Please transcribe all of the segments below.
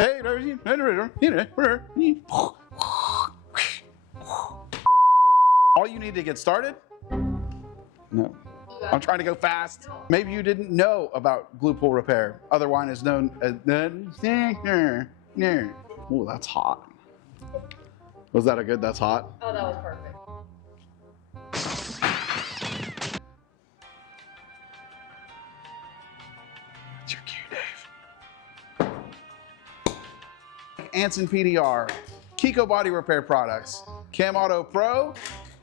Hey, all you need to get started? No. I'm trying to go fast. Maybe you didn't know about glue pull repair, otherwise known as. Oh, that's hot. Was that a good? That's hot. Oh, that was perfect. That's your cue, Dave. Anson PDR, Kiko Body Repair Products, Cam Auto Pro,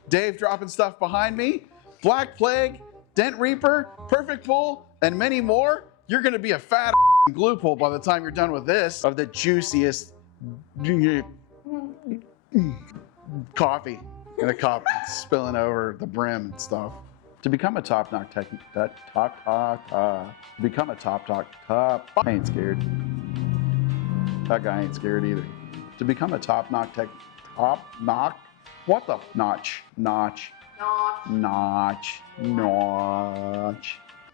Dave dropping stuff behind me, Black Plague, Dent Reaper, Perfect Pull, and many more. You're gonna be a fat glue pull by the time you're done with this of the juiciest coffee in a cup, spilling over the brim and stuff. To become a top-notch I ain't scared. That guy ain't scared either. To become a top-notch what the notch.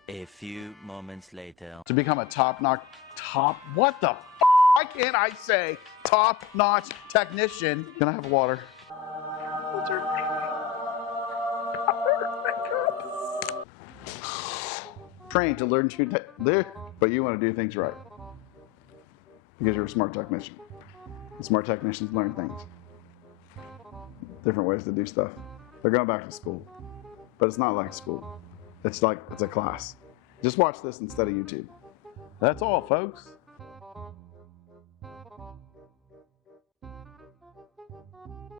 A few moments later. To become a what the why can't I say top-notch technician? Can I have water? What's her name? Trained to learn to but you want to do things right. Because you're a smart technician. And smart technicians learn things. Different ways to do stuff. They're going back to school. But it's not like school. It's like it's a class. Just watch this instead of YouTube. That's all, folks.